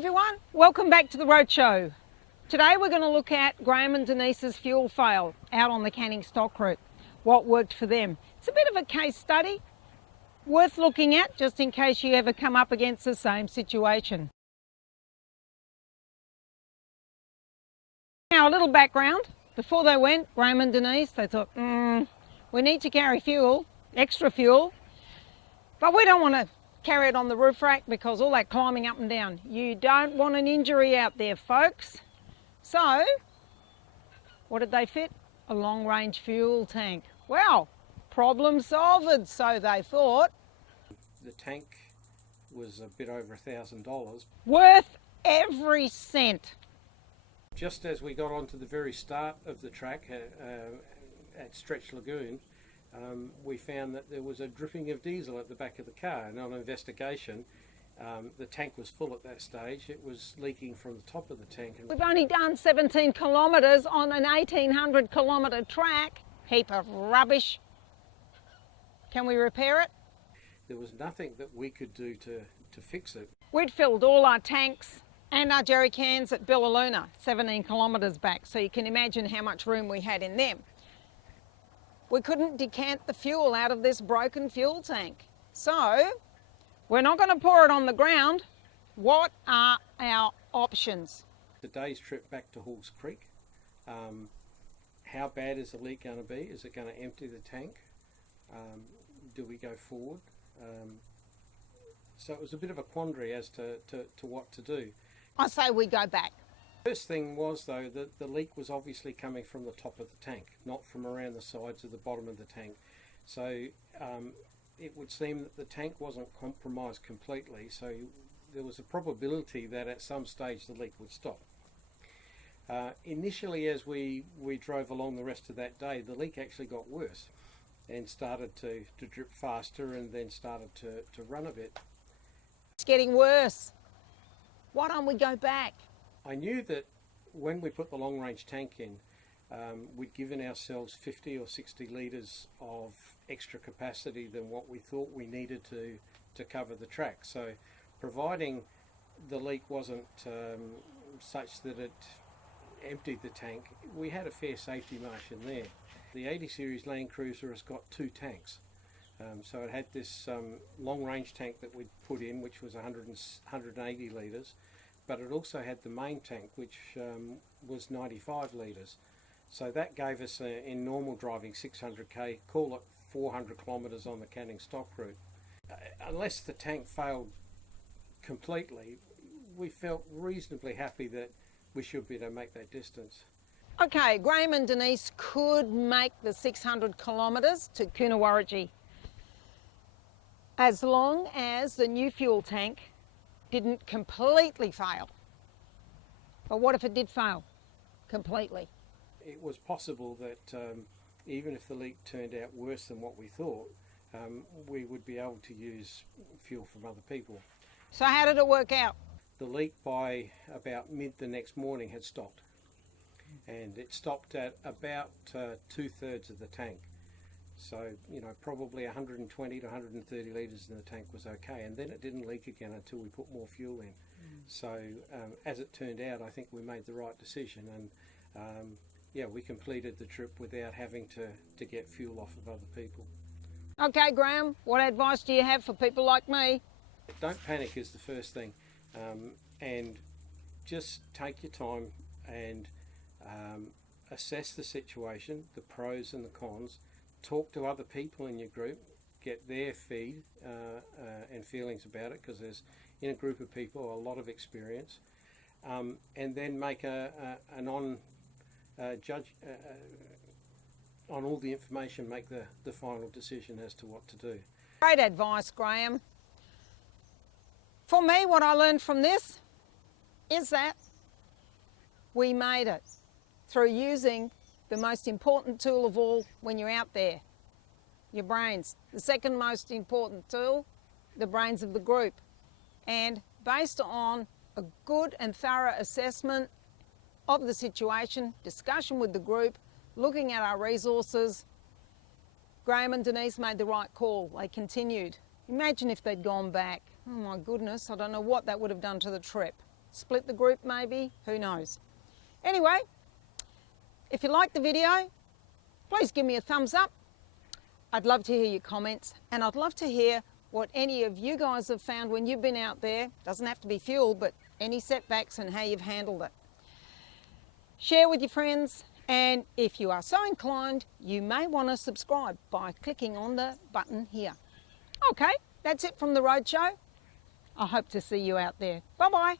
everyone, welcome back to the Roadshow. Today we're going to look at Graham and Denise's fuel fail out on the canning stock route. What worked for them. It's a bit of a case study, worth looking at just in case you ever come up against the same situation. Now a little background. Before they went, Graham and Denise, they thought, we need to carry fuel, extra fuel, but we don't want to carry it on the roof rack because all that climbing up and down. You don't want an injury out there, folks. So, what did they fit? A long-range fuel tank. Well, problem solved, so they thought. The tank was a bit over $1,000. Worth every cent. Just as we got onto the very start of the track at Stretch Lagoon, we found that there was a dripping of diesel at the back of the car, and on investigation the tank was full at that stage. It was leaking from the top of the tank. And we've only done 17 kilometres on an 1800 kilometre track. Heap of rubbish. Can we repair it? There was nothing that we could do to fix it. We'd filled all our tanks and our jerry cans at Billaluna 17 kilometres back, so you can imagine how much room we had in them. We couldn't decant the fuel out of this broken fuel tank. So, we're not going to pour it on the ground. What are our options? Today's trip back to Halls Creek. How bad is the leak going to be? Is it going to empty the tank? Do we go forward? So it was a bit of a quandary as to what to do. I say we go back. First thing was, though, that the leak was obviously coming from the top of the tank, not from around the sides of the bottom of the tank. So it would seem that the tank wasn't compromised completely, so there was a probability that at some stage the leak would stop. Initially, as we drove along the rest of that day, the leak actually got worse and started to drip faster, and then started to run a bit. It's getting worse. Why don't we go back? I knew that when we put the long range tank in, we'd given ourselves 50 or 60 litres of extra capacity than what we thought we needed to cover the track. So providing the leak wasn't such that it emptied the tank, we had a fair safety margin there. The 80 series Land Cruiser has got two tanks. So it had this long range tank that we'd put in, which was 180 litres, but it also had the main tank, which was 95 litres. So that gave us, in normal driving, 600k, call it 400 kilometres on the canning stock route. Unless the tank failed completely, we felt reasonably happy that we should be able to make that distance. Okay, Graham and Denise could make the 600 kilometres to Coonawarra, as long as the new fuel tank didn't completely fail. But what if it did fail completely? It was possible that even if the leak turned out worse than what we thought, we would be able to use fuel from other people. So how did it work out? The leak by about mid the next morning had stopped, and it stopped at about 2/3 of the tank. So, probably 120 to 130 litres in the tank was okay, and then it didn't leak again until we put more fuel in. So, as it turned out, I think we made the right decision, and we completed the trip without having to get fuel off of other people. Okay, Graham, what advice do you have for people like me? Don't panic is the first thing, and just take your time and assess the situation, the pros and the cons. Talk to other people in your group, get their feed and feelings about it, because there's, in a group of people, a lot of experience, and then make on all the information, make the final decision as to what to do. Great advice, Graham. For me, what I learned from this is that we made it through using the most important tool of all when you're out there, your brains. The second most important tool, the brains of the group. And based on a good and thorough assessment of the situation, discussion with the group, looking at our resources, Graham and Denise made the right call. They continued. Imagine if they'd gone back. Oh my goodness, I don't know what that would have done to the trip. split the group maybe, who knows. Anyway, if you like the video, please give me a thumbs up. I'd love to hear your comments, and I'd love to hear what any of you guys have found when you've been out there. Doesn't have to be fuel, but any setbacks and how you've handled it. Share with your friends, and if you are so inclined, you may want to subscribe by clicking on the button here. Okay, that's it from the Roadshow. I hope to see you out there. Bye-bye.